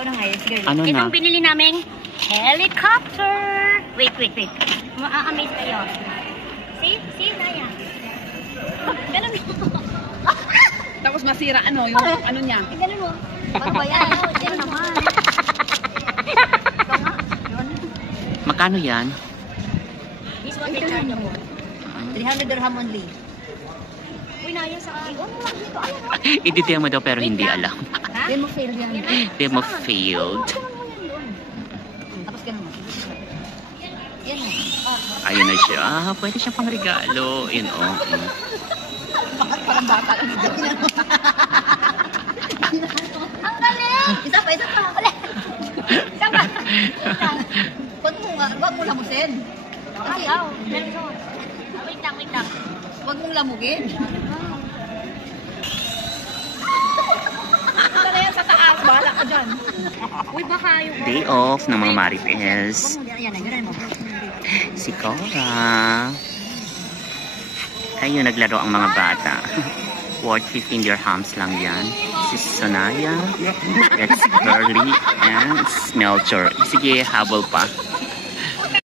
Ikaw na ngayon. Sige. Ano na? Itong binili naming helicopter. Wait. Ma-amaze kayo. See, Naya. Ganun mo. Tapos masira yung ano niya. Ganun mo. Ano ba yan? Yan naman. Magkano yan? This one they charge mo. 300 dirham only. Uy, Naya sa akin. Ano lang dito? Ayan. Iditiya mo daw pero hindi alam. Ha? Demo failed yan. Demo failed. Tapos ganun mo. Yan mo. Ayun na siya. Pwede siyang pang regalo. Yun Bakit parang bata lang dito? Ang galing! Isa pa. Ulit. Isa pa. Huwag mo lamusin. Ayaw. Wait lang. Huwag mong lamugin. Ano na yan sa taas? Bahala ka dyan. Uy, baka yung... Day off ng mga Marites. Yan mo. Si Cora. Ayun, naglaro ang mga bata. Worth 15 dirhams lang yan. Si Sonaya. It's Curly and Smelcher. Sige, habol pa.